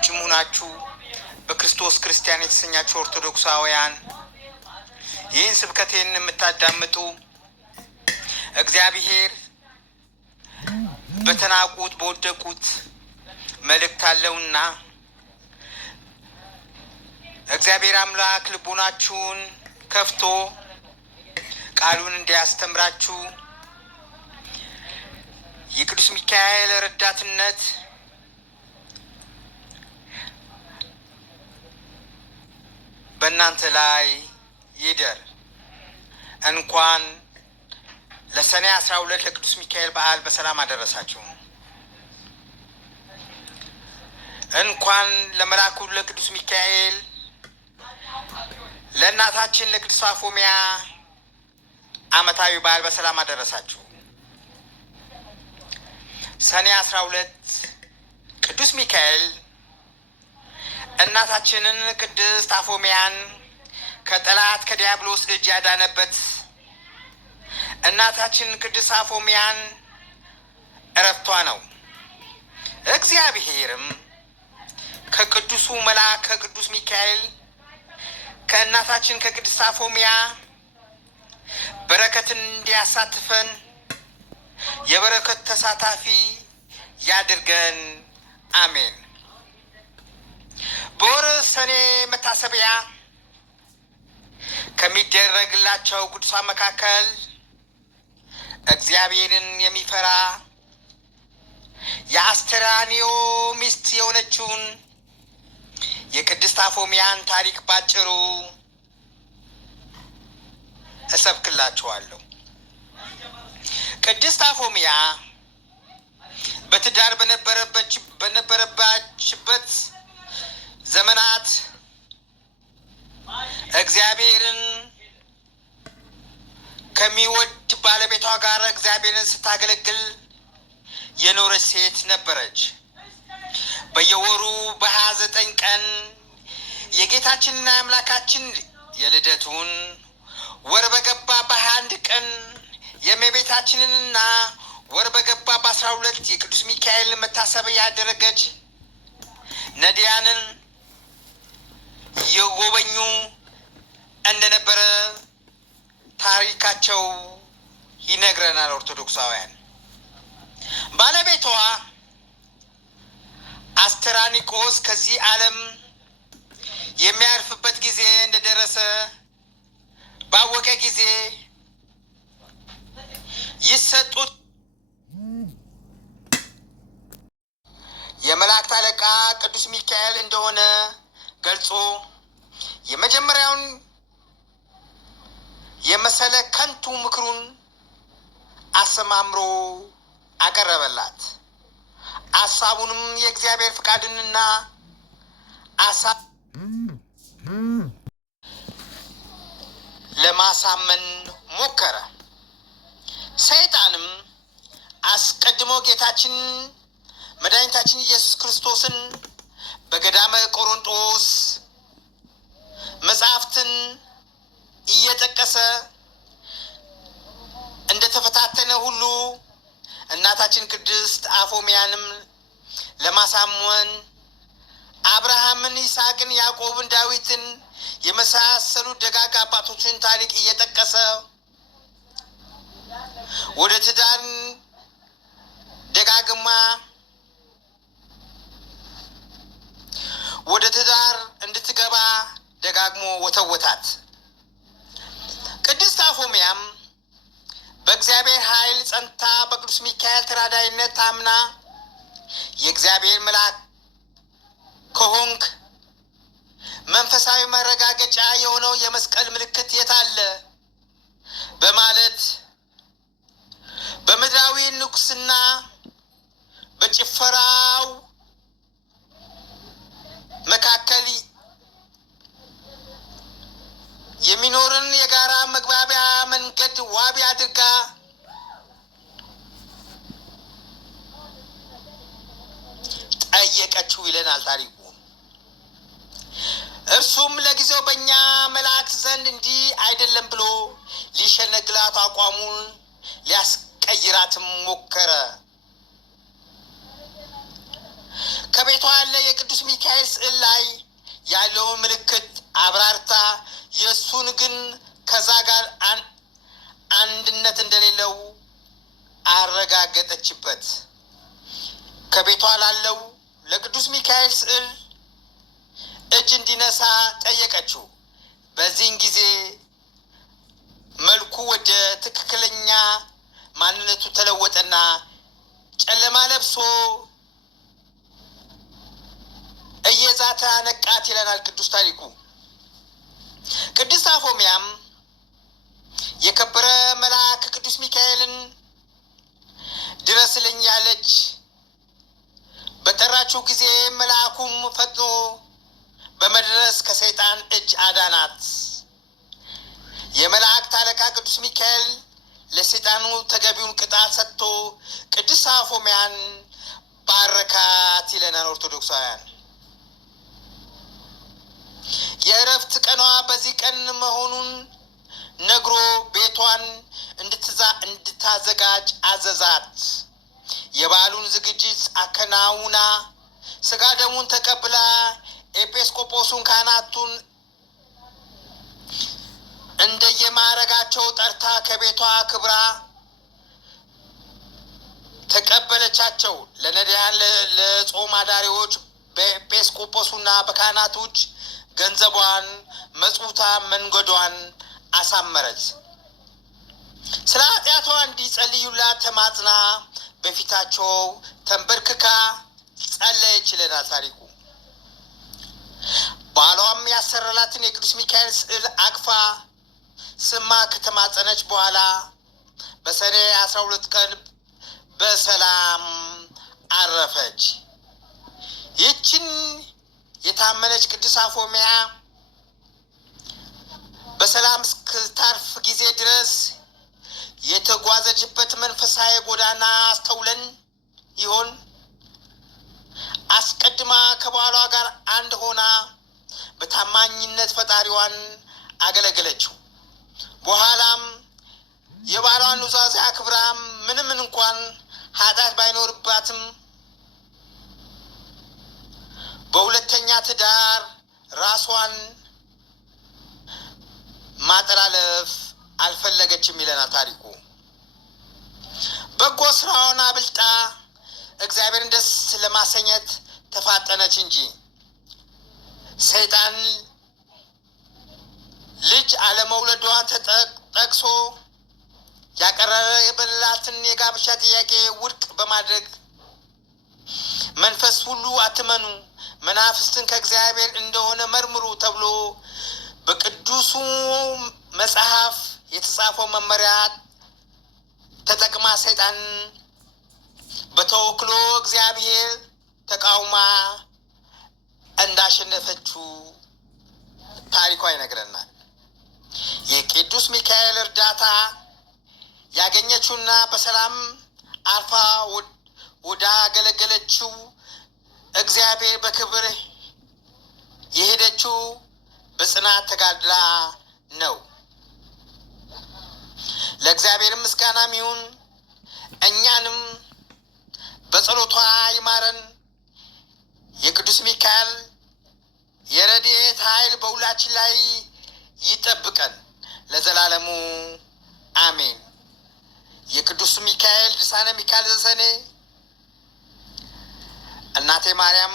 ውጭም ሆናችሁ በክርስቶስ ክርስቲያን የተሰኛችሁ ኦርቶዶክሳውያን ይህን ስብከቴን የምታዳምጡ እግዚአብሔር በተናቁት በወደቁት መልእክት አለውና እግዚአብሔር አምላክ ልቦናችሁን ከፍቶ ቃሉን እንዲያስተምራችሁ የቅዱስ ሚካኤል ረዳትነት በእናንተ ላይ ይደር። እንኳን ለሰኔ 12 ለቅዱስ ሚካኤል በዓል በሰላም አደረሳችሁ። እንኳን ለመልአኩ ለቅዱስ ሚካኤል ለእናታችን ለቅድስት አፎሚያ ዓመታዊ በዓል በሰላም አደረሳችሁ። ሰኔ 12 ቅዱስ ሚካኤል እናታችንን ቅድስት አፎሚያን ከጠላት ከዲያብሎስ እጅ ያዳነበት እናታችን ቅድስት አፎሚያን እረፍቷ ነው። እግዚአብሔርም ከቅዱሱ መልአክ ከቅዱስ ሚካኤል ከእናታችን ከቅድስት አፎሚያ በረከትን እንዲያሳትፈን የበረከት ተሳታፊ ያድርገን፣ አሜን። በወር ሰኔ መታሰቢያ ከሚደረግላቸው ቅዱሳን መካከል እግዚአብሔርን የሚፈራ የአስተራኒዮ ሚስት የሆነችውን የቅድስት አፎሚያን ታሪክ ባጭሩ እሰብክላችኋለሁ። ቅድስት አፎሚያ በትዳር በነበረባችበት ዘመናት እግዚአብሔርን ከሚወድ ባለቤቷ ጋር እግዚአብሔርን ስታገለግል የኖረች ሴት ነበረች። በየወሩ በ29 ቀን የጌታችንና የአምላካችን የልደቱን ወር በገባ በ21 ቀን የእመቤታችንንና ወር በገባ በ12 የቅዱስ ሚካኤል መታሰቢያ ያደረገች ነዳያንን የጎበኙ እንደነበረ ታሪካቸው ይነግረናል። ኦርቶዶክሳውያን ባለቤቷ አስተራኒቆስ ከዚህ ዓለም የሚያርፍበት ጊዜ እንደደረሰ ባወቀ ጊዜ ይሰጡት የመላእክት አለቃ ቅዱስ ሚካኤል እንደሆነ ገልጾ የመጀመሪያውን የመሰለ ከንቱ ምክሩን አሰማምሮ አቀረበላት። ሐሳቡንም የእግዚአብሔር ፍቃድንና ለማሳመን ሞከረ። ሰይጣንም አስቀድሞ ጌታችን መድኃኒታችን ኢየሱስ ክርስቶስን በገዳመ ቆሮንጦስ መጽሐፍትን እየጠቀሰ እንደተፈታተነ ሁሉ እናታችን ቅድስት አፎሚያንም ለማሳመን አብርሃምን፣ ይስሐቅን፣ ያዕቆብን፣ ዳዊትን የመሳሰሉ ደጋግ አባቶችን ታሪክ እየጠቀሰ ወደ ትዳር ደጋግማ ወደ ትዳር እንድትገባ ደጋግሞ ወተወታት። ቅድስት አፎሚያም በእግዚአብሔር ኃይል ጸንታ በቅዱስ ሚካኤል ተራዳይነት ታምና የእግዚአብሔር መልአክ ከሆንክ መንፈሳዊ መረጋገጫ የሆነው የመስቀል ምልክት የታለ በማለት በምድራዊ ንጉስና በጭፈራው መካከል የሚኖርን የጋራ መግባቢያ መንገድ ዋቢ አድርጋ ጠየቀችው ይለናል ታሪኩ። እርሱም ለጊዜው በእኛ መላእክት ዘንድ እንዲህ አይደለም ብሎ ሊሸነግላት አቋሙን ሊያስቀይራትም ሞከረ። ከቤቷ ያለ የቅዱስ ሚካኤል ስዕል ላይ ያለውን ምልክት አብራርታ የእሱን ግን ከዛ ጋር አንድነት እንደሌለው አረጋገጠችበት። ከቤቷ ላለው ለቅዱስ ሚካኤል ስዕል እጅ እንዲነሳ ጠየቀችው። በዚህን ጊዜ መልኩ ወደ ትክክለኛ ማንነቱ ተለወጠና ጨለማ ለብሶ እየዛተ ነቃት ይለናል ቅዱስ ታሪኩ። ቅድስት አፎሚያም የከበረ መልአክ ቅዱስ ሚካኤልን ድረስልኝ ያለች በጠራችው ጊዜ መልአኩም ፈጥኖ በመድረስ ከሰይጣን እጅ አዳናት። የመላእክት አለቃ ቅዱስ ሚካኤል ለሰይጣኑ ተገቢውን ቅጣት ሰጥቶ ቅድስት አፎሚያን ባረካት ይለናል ኦርቶዶክሳውያን። የእረፍት ቀኗ በዚህ ቀን መሆኑን ነግሮ ቤቷን እንድታዘጋጅ አዘዛት። የበዓሉን ዝግጅት አከናውና ስጋ ደሙን ተቀብላ ኤጲስቆጶሱን ካህናቱን እንደየማዕረጋቸው ጠርታ ከቤቷ ክብራ ተቀበለቻቸው። ለነዳያን ለጾም አዳሪዎች በኤጲስቆጶሱና በካህናቶች ገንዘቧን መጽውታ መንገዷን አሳመረች። ስለ ኃጢአቷ እንዲጸልዩላት ተማጽና በፊታቸው ተንበርክካ ጸለየች ይለናል ታሪኩ። ባሏም ያሰረላትን የቅዱስ ሚካኤል ስዕል አቅፋ ስማ ከተማጸነች በኋላ በሰኔ 12 ቀን በሰላም አረፈች። ይህችን የታመነች ቅድስት አፎሚያ በሰላም እስክታርፍ ጊዜ ድረስ የተጓዘችበት መንፈሳዊ ጎዳና አስተውለን ይሆን? አስቀድማ ከባሏ ጋር አንድ ሆና በታማኝነት ፈጣሪዋን አገለገለችው። በኋላም የባሏን ኑዛዜ አክብራ ምንም እንኳን ኃጢአት ባይኖርባትም በሁለተኛ ትዳር ራሷን ማጠላለፍ አልፈለገችም ይለናል ታሪኩ። በጎ ስራውን አብልጣ እግዚአብሔርን ደስ ለማሰኘት ተፋጠነች እንጂ ሰይጣን ልጅ አለመውለዷን ተጠቅሶ ያቀረበላትን የጋብቻ ጥያቄ ውድቅ በማድረግ መንፈስ ሁሉ አትመኑ፣ መናፍስትን ከእግዚአብሔር እንደሆነ መርምሩ ተብሎ በቅዱሱ መጽሐፍ የተጻፈው መመሪያ ተጠቅማ ሰይጣን በተወክሎ እግዚአብሔር ተቃውማ እንዳሸነፈችው ታሪኳ ይነግረናል። የቅዱስ ሚካኤል እርዳታ ያገኘችውና በሰላም አርፋ ወዳ ገለገለችው እግዚአብሔር በክብር የሄደችው በጽናት ተጋድላ ነው። ለእግዚአብሔር ምስጋናም ይሁን። እኛንም በጸሎቷ ይማረን። የቅዱስ ሚካኤል የረድኤት ኃይል በሁላችን ላይ ይጠብቀን ለዘላለሙ አሜን። የቅዱስ ሚካኤል ድርሳነ ሚካኤል ዘሰኔ እናቴ ማርያም